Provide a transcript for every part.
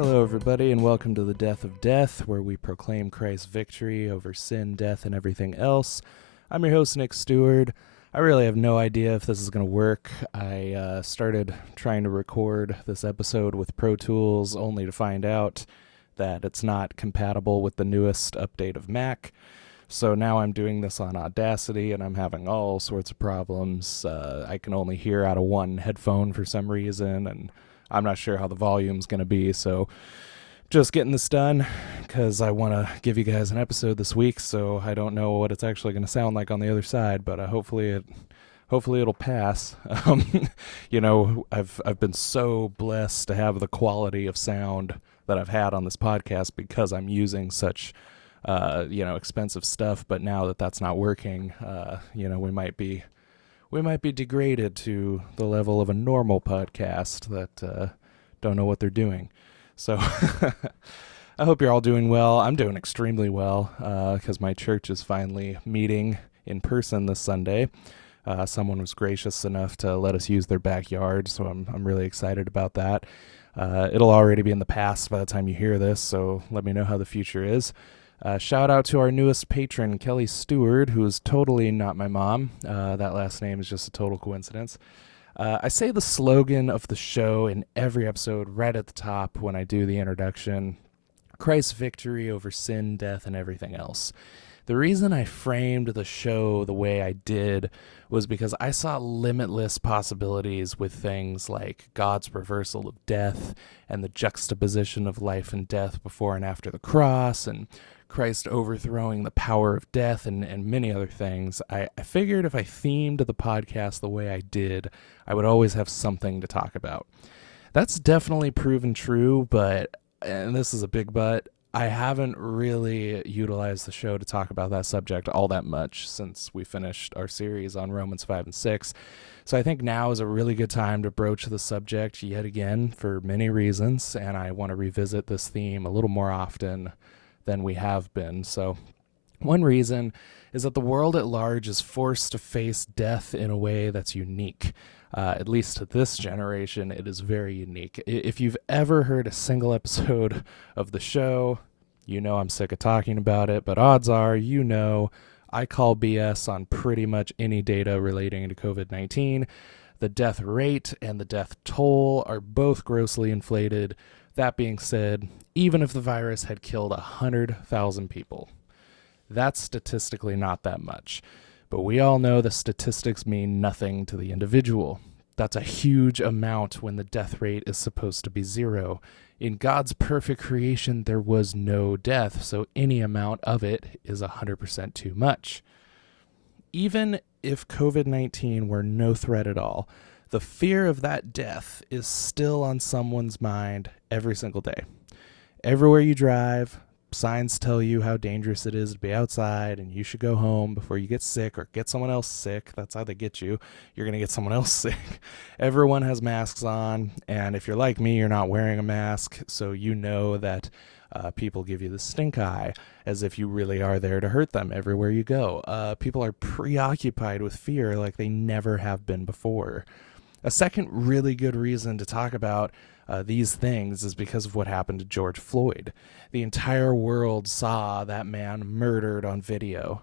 Hello, everybody, and welcome to the Death of Death, where we proclaim Christ's victory over sin, death, and everything else. I'm your host, Nick Stewart. I really have no idea if this is going to work. I started trying to record this episode with Pro Tools only to find out that it's not compatible with the newest update of Mac. So now I'm doing this on Audacity, and I'm having all sorts of problems. I can only hear out of one headphone for some reason, and I'm not sure how the volume's going to be, so just getting this done because I want to give you guys an episode this week, so I don't know what it's actually going to sound like on the other side, but hopefully it'll pass. I've been so blessed to have the quality of sound that I've had on this podcast because I'm using such expensive stuff, but now that that's not working, we might be degraded to the level of a normal podcast that don't know what they're doing. So I hope you're all doing well. I'm doing extremely well because my church is finally meeting in person this Sunday. Someone was gracious enough to let us use their backyard, so I'm really excited about that. It'll already be in the past by the time you hear this, so let me know how the future is. Shout out to our newest patron, Kelly Stewart, who is totally not my mom. That last name is just a total coincidence. I say the slogan of the show in every episode right at the top when I do the introduction: Christ's victory over sin, death, and everything else. The reason I framed the show the way I did was because I saw limitless possibilities with things like God's reversal of death and the juxtaposition of life and death before and after the cross, and Christ overthrowing the power of death, and many other things. I figured if I themed the podcast the way I did, I would always have something to talk about. That's definitely proven true, but, and this is a big but, I haven't really utilized the show to talk about that subject all that much since we finished our series on Romans 5 and 6. So I think now is a really good time to broach the subject yet again for many reasons, and I want to revisit this theme a little more often than we have been. So one reason is that the world at large is forced to face death in a way that's unique. At least to this generation, it is very unique. If you've ever heard a single episode of the show, you know I'm sick of talking about it, but odds are, I call BS on pretty much any data relating to COVID-19. The death rate and the death toll are both grossly inflated. That being said, even if the virus had killed 100,000 people, that's statistically not that much. But we all know the statistics mean nothing to the individual. That's a huge amount when the death rate is supposed to be 0. In God's perfect creation, there was no death, so any amount of it is 100% too much. Even if COVID-19 were no threat at all, the fear of that death is still on someone's mind every single day. Everywhere you drive, signs tell you how dangerous it is to be outside and you should go home before you get sick or get someone else sick. That's how they get you. You're going to get someone else sick. Everyone has masks on, and if you're like me, you're not wearing a mask, so you know that people give you the stink eye as if you really are there to hurt them everywhere you go. People are preoccupied with fear like they never have been before. A second really good reason to talk about these things is because of what happened to George Floyd. The entire world saw that man murdered on video.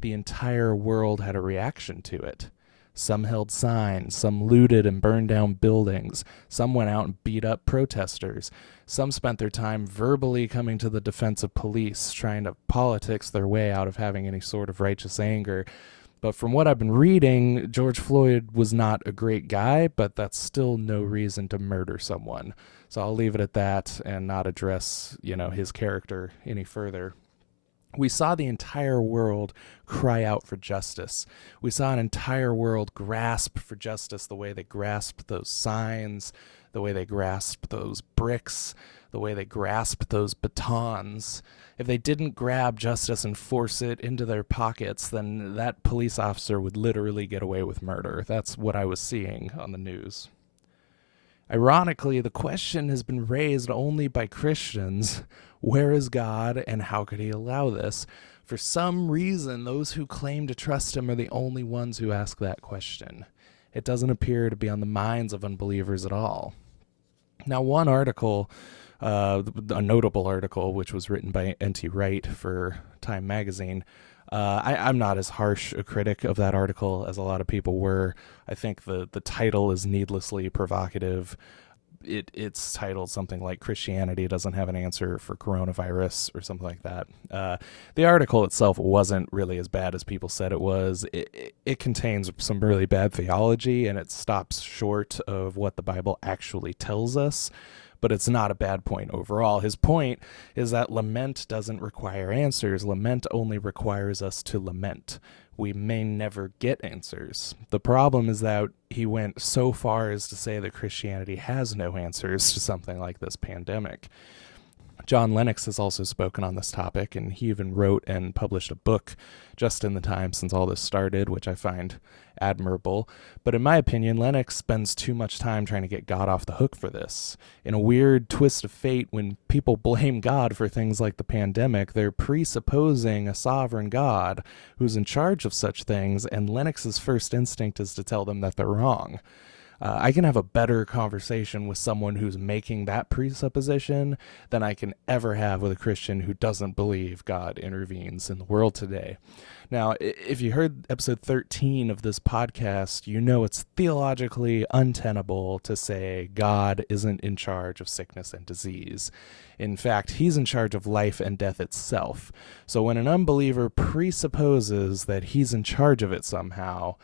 The entire world had a reaction to it. Some held signs, some looted and burned down buildings, some went out and beat up protesters, some spent their time verbally coming to the defense of police, trying to politics their way out of having any sort of righteous anger. But from what I've been reading, George Floyd was not a great guy, but that's still no reason to murder someone. So I'll leave it at that and not address, his character any further. We saw the entire world cry out for justice. We saw an entire world grasp for justice the way they grasped those signs, the way they grasped those bricks, the way they grasped those batons. If they didn't grab justice and force it into their pockets, then that police officer would literally get away with murder. That's what I was seeing on the news. Ironically, the question has been raised only by Christians. Where is God, and how could he allow this? For some reason, those who claim to trust him are the only ones who ask that question. It doesn't appear to be on the minds of unbelievers at all. Now, one article, a notable article, which was written by N.T. Wright for Time magazine, I'm not as harsh a critic of that article as a lot of people were. I think the title is needlessly provocative. It's titled something like "Christianity Doesn't Have an Answer for Coronavirus" or something like that. The article itself wasn't really as bad as people said it was. It contains some really bad theology, and it stops short of what the Bible actually tells us, but it's not a bad point overall. His point is that lament doesn't require answers. Lament only requires us to lament. We may never get answers. The problem is that he went so far as to say that Christianity has no answers to something like this pandemic. John Lennox has also spoken on this topic, and he even wrote and published a book just in the time since all this started, which I find admirable. But in my opinion, Lennox spends too much time trying to get God off the hook for this. In a weird twist of fate, when people blame God for things like the pandemic, they're presupposing a sovereign God who's in charge of such things, and Lennox's first instinct is to tell them that they're wrong. I can have a better conversation with someone who's making that presupposition than I can ever have with a Christian who doesn't believe God intervenes in the world today. Now, if you heard episode 13 of this podcast, you know it's theologically untenable to say God isn't in charge of sickness and disease. In fact, he's in charge of life and death itself. So when an unbeliever presupposes that he's in charge of it somehow,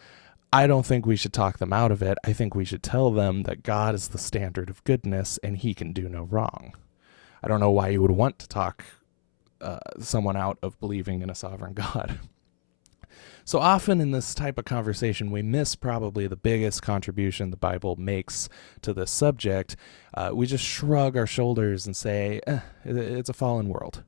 I don't think we should talk them out of it. I think we should tell them that God is the standard of goodness and he can do no wrong. I don't know why you would want to talk someone out of believing in a sovereign God. So often in this type of conversation, we miss probably the biggest contribution the Bible makes to this subject. We just shrug our shoulders and say, it's a fallen world.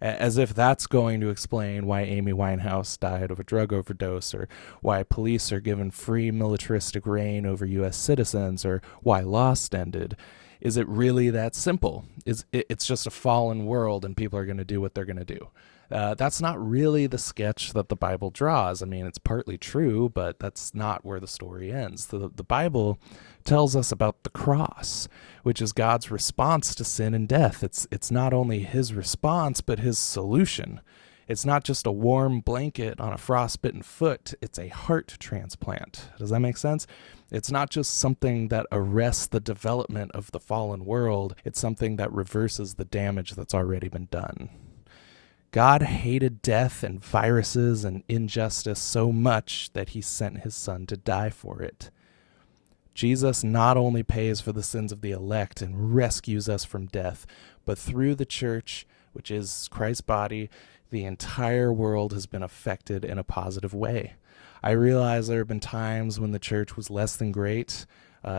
As if that's going to explain why Amy Winehouse died of a drug overdose, or why police are given free militaristic reign over U.S. citizens, or why Lost ended. Is it really that simple? It's just a fallen world and people are going to do what they're going to do. That's not really the sketch that the Bible draws. I mean, it's partly true, but that's not where the story ends. The Bible tells us about the cross, which is God's response to sin and death. It's not only his response, but his solution. It's not just a warm blanket on a frostbitten foot. It's a heart transplant. Does that make sense? It's not just something that arrests the development of the fallen world. It's something that reverses the damage that's already been done. God hated death and viruses and injustice so much that he sent his son to die for it. Jesus not only pays for the sins of the elect and rescues us from death, but through the church, which is Christ's body, the entire world has been affected in a positive way. I realize there have been times when the church was less than great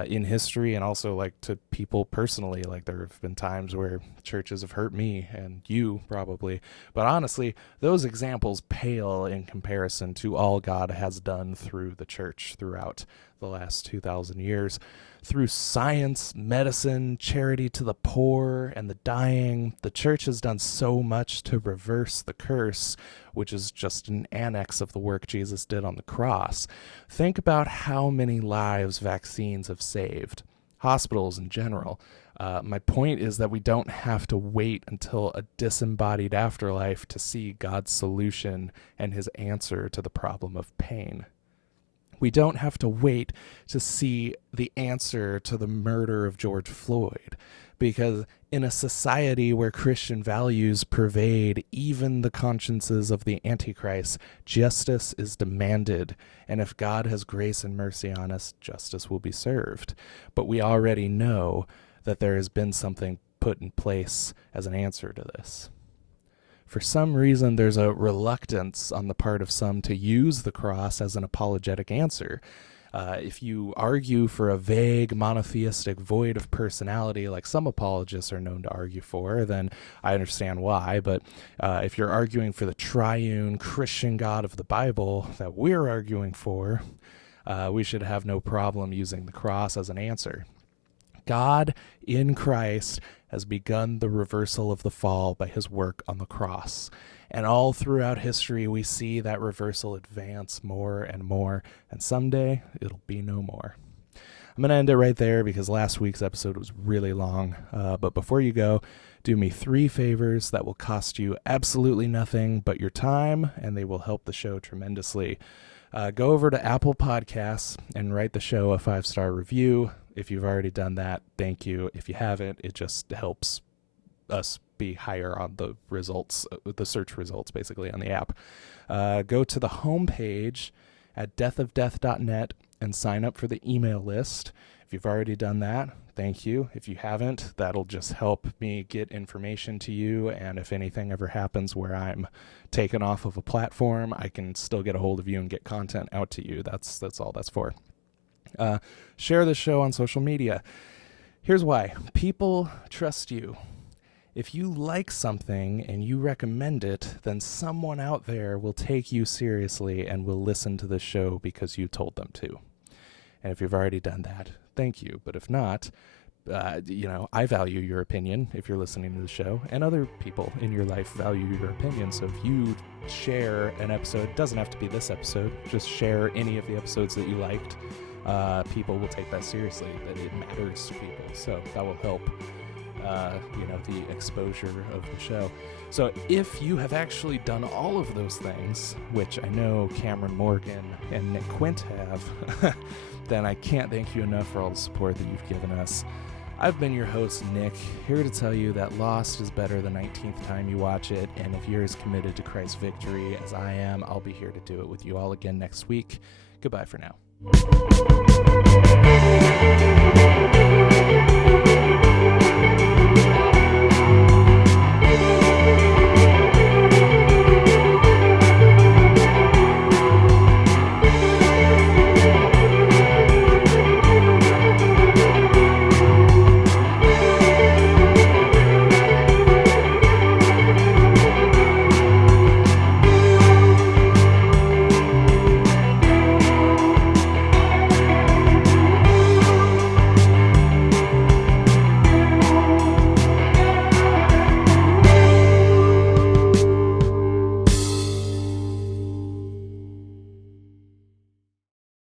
in history, and also like to people personally. Like there have been times where churches have hurt me and you probably. But honestly, those examples pale in comparison to all God has done through the church throughout the last 2,000 years. Through science, medicine, charity to the poor, and the dying, the church has done so much to reverse the curse, which is just an annex of the work Jesus did on the cross. Think about how many lives vaccines have saved, hospitals in general. My point is that we don't have to wait until a disembodied afterlife to see God's solution and his answer to the problem of pain. We don't have to wait to see the answer to the murder of George Floyd, because in a society where Christian values pervade even the consciences of the Antichrist, justice is demanded, and if God has grace and mercy on us, justice will be served. But we already know that there has been something put in place as an answer to this. For some reason, there's a reluctance on the part of some to use the cross as an apologetic answer. If you argue for a vague, monotheistic void of personality, like some apologists are known to argue for, then I understand why. But if you're arguing for the triune Christian God of the Bible that we're arguing for, we should have no problem using the cross as an answer. God in Christ has begun the reversal of the fall by his work on the cross. And all throughout history, we see that reversal advance more and more, and someday it'll be no more. I'm going to end it right there because last week's episode was really long. But before you go, do me 3 favors that will cost you absolutely nothing but your time, and they will help the show tremendously. Go over to Apple Podcasts and write the show a 5-star review. If you've already done that, thank you. If you haven't, it just helps us be higher on the results, the search results, basically, on the app. Go to the homepage at deathofdeath.net and sign up for the email list. If you've already done that, thank you. If you haven't, that'll just help me get information to you, and if anything ever happens where I'm taken off of a platform, I can still get a hold of you and get content out to you. That's all that's for. Share the show on social media. Here's why. People trust you. If you like something and you recommend it, then someone out there will take you seriously and will listen to the show because you told them to. And if you've already done that, thank you. But if not, I value your opinion if you're listening to the show, and other people in your life value your opinion. So if you share an episode, it doesn't have to be this episode, just share any of the episodes that you liked. People will take that seriously, that it matters to people. So that will help the exposure of the show. So if you have actually done all of those things, which I know Cameron Morgan and Nick Quint have, then I can't thank you enough for all the support that you've given us. I've been your host, Nick, here to tell you that Lost is better the 19th time you watch it, and if you're as committed to Christ's victory as I am, I'll be here to do it with you all again next week. Goodbye for now.